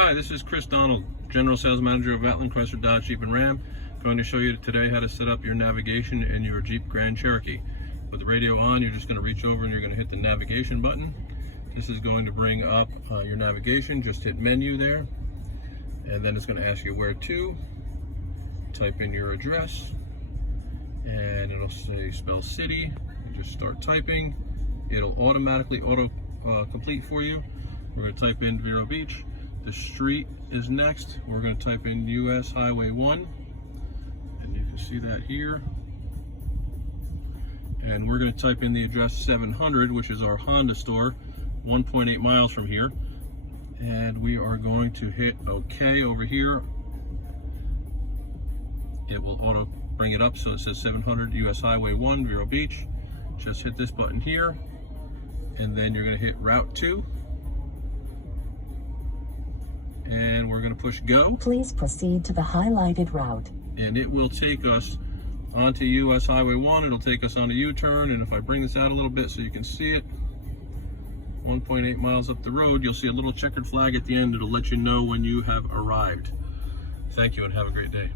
Hi, this is Chris Donald, General Sales Manager of Vatland, Chrysler, Dodge, Jeep, and Ram. Going to show you today how to set up your navigation in your Jeep Grand Cherokee. With the radio on, you're just going to reach over and you're going to hit the navigation button. This is going to bring up your navigation. Just hit menu there, and then it's going to ask you where to. Type in your address, and it'll say spell city. You just start typing. It'll automatically complete for you. We're going to type in Vero Beach. The street is next. We're going to type in US Highway 1, and you can see that here. And we're going to type in the address 700, which is our Honda store, 1.8 miles from here. And we are going to hit OK over here. It will auto bring it up, so it says 700 US Highway 1, Vero Beach. Just hit this button here, and then you're going to hit Route 2. And we're going to push go. Please proceed to the highlighted route. And it will take us onto US Highway 1. It'll take us on a U-turn. And if I bring this out a little bit so you can see it, 1.8 miles up the road, you'll see a little checkered flag at the end. It'll let you know when you have arrived. Thank you and have a great day.